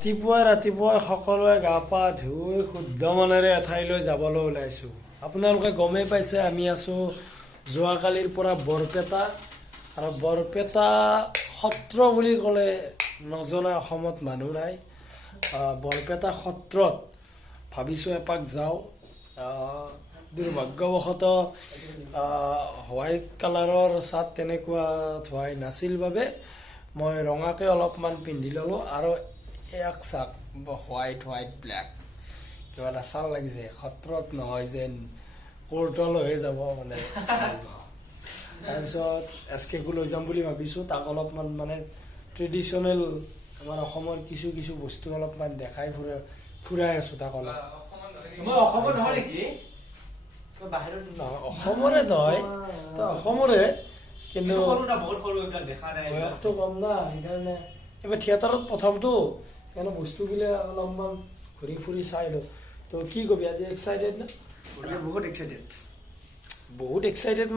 ৰাতিপুৱাই সকলোৱে গা পা ধুই শুদ্ধ মনেৰে এঠাইলৈ যাবলৈ ওলাইছোঁ। আপোনালোকে গমেই পাইছে আমি আছোঁ যোৱাকালিৰ পৰা বৰপেটা, আৰু বৰপেটা সত্ৰ বুলি ক'লে নজনা অসমত মানুহ নাই। বৰপেটা সত্ৰত ভাবিছোঁ এপাক যাওঁ। দুৰ্ভাগ্যবশতঃ হোৱাইট কালাৰৰ চাৰ্ট তেনেকুৱা হোৱাই নাছিল বাবে মই ৰঙাকৈ অলপমান পিন্ধি ল'লোঁ, আৰু এক চাক হোৱাইট ব্লেক কিবা এটা চাল লাগিছে। সত্ৰত নহয় যেন কোৰ্টলৈহে যাব মানে। তাৰপিছত SK লৈ যাম বুলি ভাবিছোঁ। তাক অলপমান মানে ট্ৰেডিশ্যনেল আমাৰ অসমৰ কিছু বস্তু অলপমান দেখাই ফুৰাই আছোঁ তাক অলপ। অসমৰে নহয়, অসমৰে, কিন্তু বয়সটো কম না, সেইকাৰণে এইবাৰ থিয়েটাৰত প্ৰথমটো সেইকাৰণে বস্তুবিলাক অলপমান ঘূৰি ফুৰি চাই লওঁ। তো কি কবি আজি এক্সাইটেড না? বহুত এক্সাইটেড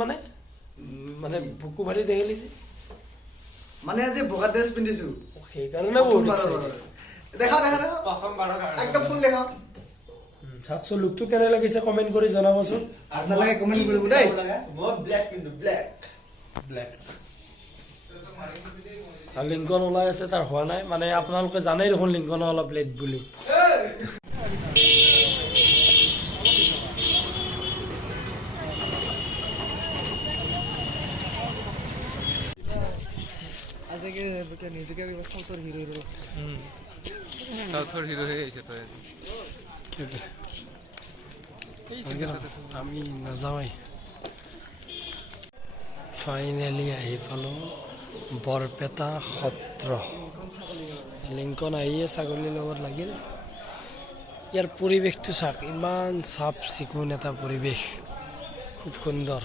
মানে বুকু ভাৰি দেখিলিছে মানে আজি বগা ড্ৰেছ পিন্ধিছো সেইকাৰণে বহুত এক্সাইটেড। দেখা একদম ফুল দেখাও। চাওকচোন লুকটো কেনে লাগিছে কমেণ্ট কৰি জনাবচোন। আপোনালোকে কমেণ্ট কৰিব দেই। মই ব্লেক কিন্তু ব্লেক আৰু লিংকন ওলাই আছে, তাৰ হোৱা নাই মানে। আপোনালোকে জানেই দেখোন লিংকনৰ অলপ লেট বুলি। সাউথৰ হিৰো হৈ আহিছে তই। আমি নাযাওঁৱেই। ফাইনেলি আহি পালোঁ বৰপেটা সত্ৰ। লিংকন আহিয়ে ছাগলীৰ লগত লাগিল। ইয়াৰ পৰিৱেশটো চাওক, ইমান চাফ চিকুণ এটা পৰিৱেশ, খুব সুন্দৰ।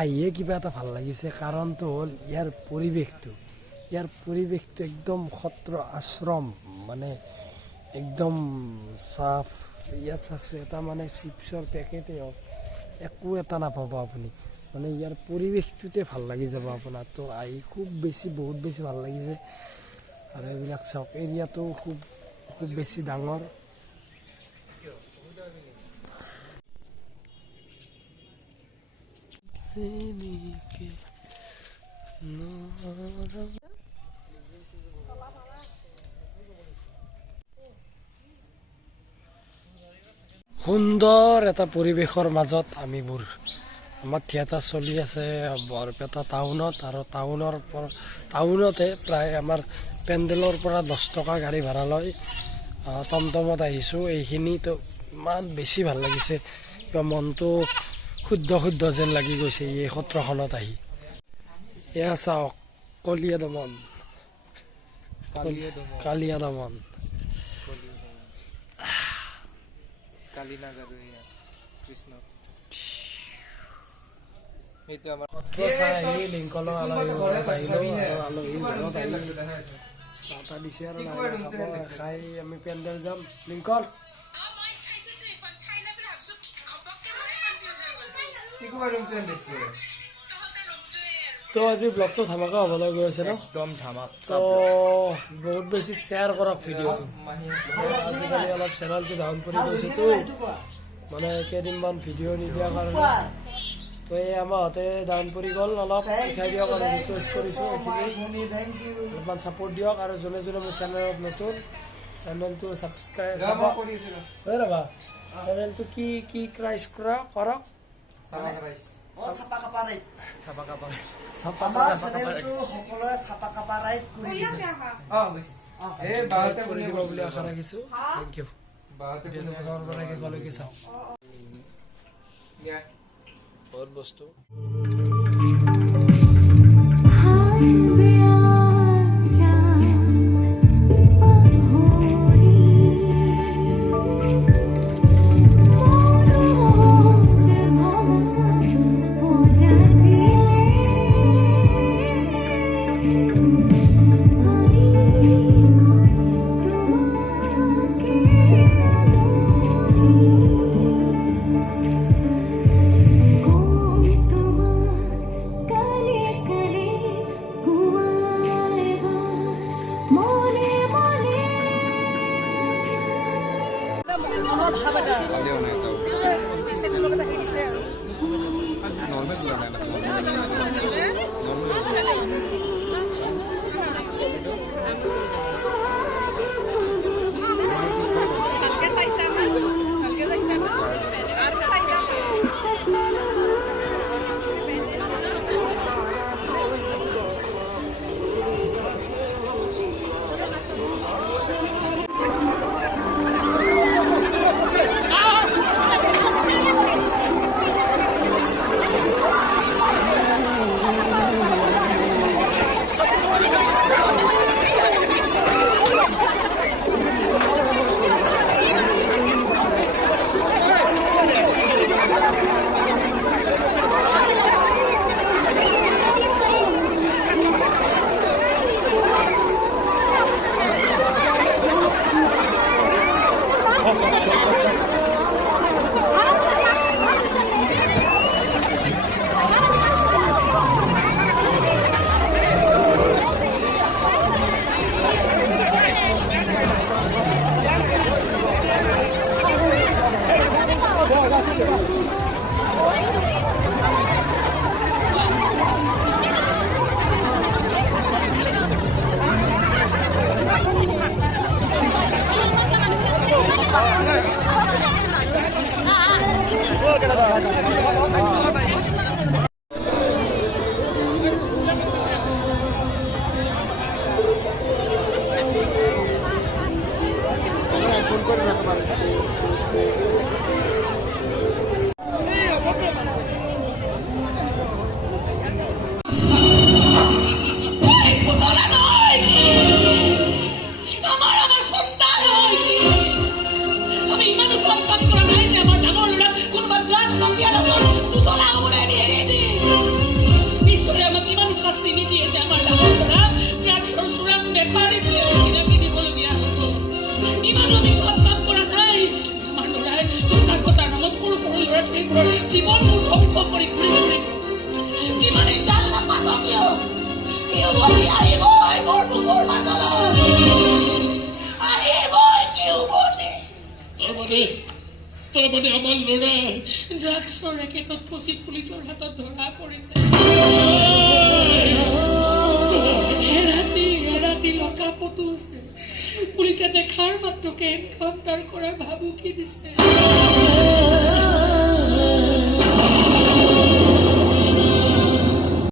আহিয়ে কিবা এটা ভাল লাগিছে, কাৰণটো হ'ল ইয়াৰ পৰিৱেশটো একদম সত্ৰ আশ্ৰম, মানে একদম চাফ। ইয়াত চাকছে এটা মানে চিপছৰ পেকেটেই হওক একো এটা নাপাব আপুনি, মানে ইয়াৰ পৰিৱেশটোতে ভাল লাগি যাব আপোনাৰ। তো আহি বহুত বেছি ভাল লাগিছে। আৰু এইবিলাক চাওক, এৰিয়াটো খুব বেছি ডাঙৰ। সুন্দৰ এটা পৰিৱেশৰ মাজত আমিবোৰ, আমাৰ থিয়েটাৰ চলি আছে বৰপেটা টাউনত, আৰু টাউনতে প্ৰায় আমাৰ পেণ্ডেলৰ পৰা 10 টকা গাড়ী ভাড়া লয় টমটমত আহিছোঁ। এইখিনিতো ইমান বেছি ভাল লাগিছে, কিবা মনটো শুদ্ধ যেন লাগি গৈছে এই সত্ৰখনত আহি। এয়া চাওক কালিয়া দমন কৃষ্ণ এইটো আমাৰ সত্ৰ চাই আহি লিংকনৰ আলহীৰ ঘৰত আহিলোঁ, আৰু আলহীৰ ঘৰত আহি চাহ দিছে আৰু খাই আমি পেণ্ডেল যাম। লিংকন তো আজি ব্লগটো ধামাকা হ'বলৈ গৈ আছে ন? একদম ধামাকা। তো বহুত বেছি শ্বেয়াৰ কৰক ভিডিঅ'টো। আজিকালি অলপ চেনেলটো ডাউন পৰি গৈছেতো, মানে কেইদিনমান ভিডিঅ' নিদিয়াৰ কাৰণে। তো এই আমাৰ হাতে ডাউন পৰি গ'ল, অলপ উঠাই দিয়ক আৰু ৰিকুৱেষ্ট কৰিছোঁ এইখিনি অলপমান ছাপোৰ্ট দিয়ক। আৰু যোনে মোৰ চেনেলত নতুন, চেনেলটো ছাবস্ক্ৰাইব ৰ'বা, চেনেলটো কি ক্ৰাইচ কৰক। আশা ৰাখিছোঁ। Thank you. বহুত বস্তু জীবন ধ্বংস কৰি ঘূৰি ঘূৰি জীৱনে জাল নাপাত কিয় ঘূৰি আহিবই মোৰ বুকুৰ মাজলৈ আহিবই কি উভতি তাৰ মানে আমাৰ ল'ৰা ড্ৰাগছৰ ৰেকেটত ফচি পুলিচৰ হাতত ধৰা পৰিছে এৰাতি লকাপতো আছে পুলিচে দেখাৰ মাত্ৰকে এনকাউণ্টাৰ কৰাৰ ভাবুকি দিছে